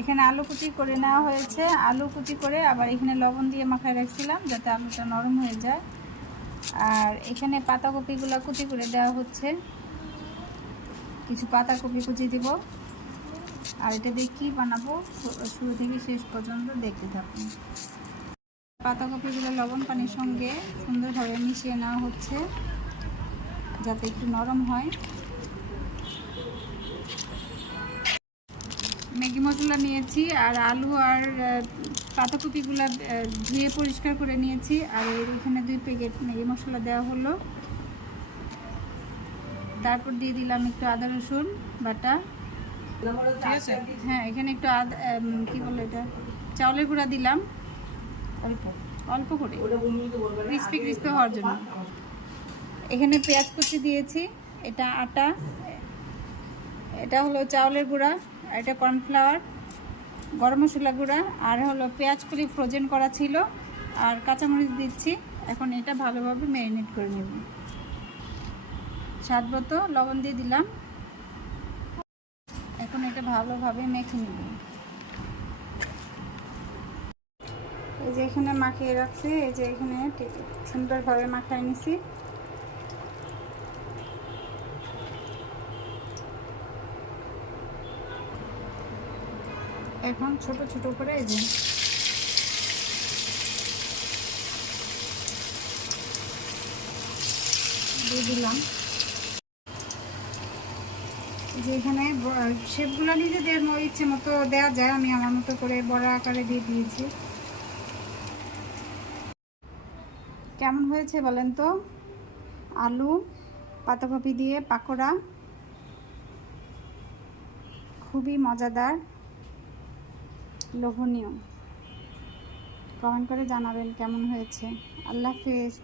এখানে আলু কুচি করে নেওয়া হয়েছে, আলু কুচি করে আবার এখানে লবণ দিয়ে মাখায় রাখছিলাম যাতে আলুটা নরম হয়ে যায়। আর এখানে পাতাকপিগুলো কুচি করে দেওয়া হচ্ছে, কিছু পাতাকপি কুচি দিব। আর এটা দিয়ে কী বানাবো শুরু থেকে শেষ পর্যন্ত দেখতে থাকুন। পাতাকপিগুলো লবণ পানির সঙ্গে সুন্দরভাবে মিশিয়ে নেওয়া হচ্ছে যাতে একটু নরম হয়। ম্যাগি মশলা নিয়েছি আর আলু আর পাতাকপিগুলো ধুয়ে পরিষ্কার করে নিয়েছি। আর এখানে 2 প্যাকেট ম্যাগি মশলা দেওয়া হলো। তারপর দিয়ে দিলাম একটু আদা রসুন বাটা। হ্যাঁ, এখানে একটু কী বলে এটা, চাউলের গুঁড়া দিলাম অল্প করে, ক্রিস্পি ক্রিস্পি হওয়ার জন্য। এখানে পেঁয়াজ কুচি দিয়েছি, এটা আটা, এটা হলো চাউলের গুঁড়া, আর এটা কর্নফ্লাওয়ার, গরম মশলা গুঁড়া, আর হলো পেঁয়াজ কুচি ফ্রোজেন করা ছিল, আর কাঁচামরিচ দিচ্ছি। এখন এটা ভালোভাবে ম্যারিনেট করে নেব। স্বাদ মতো লবণ দিয়ে দিলাম। এখন এটা ভালোভাবে মেখে নেব। এই যে এখানে মাখিয়ে রাখছি, এই যে এখানে সুন্দরভাবে মাখায় নিছি। এখন ছোট ছোট করে এই যে দিয়ে দিলাম। যে এখানে শেপগুলো নিজেদের ইচ্ছে মতো দেওয়া যায়, আমি আমার মতো করে বড় আকারে দিয়ে দিয়েছি। কেমন হয়েছে বলেন তো? আলু পাতাকপি দিয়ে পাকোড়া, খুবই মজাদার, লোভনীয়। কমেন্ট করে জানাবেন কেমন হয়েছে। আল্লাহ হাফেজ।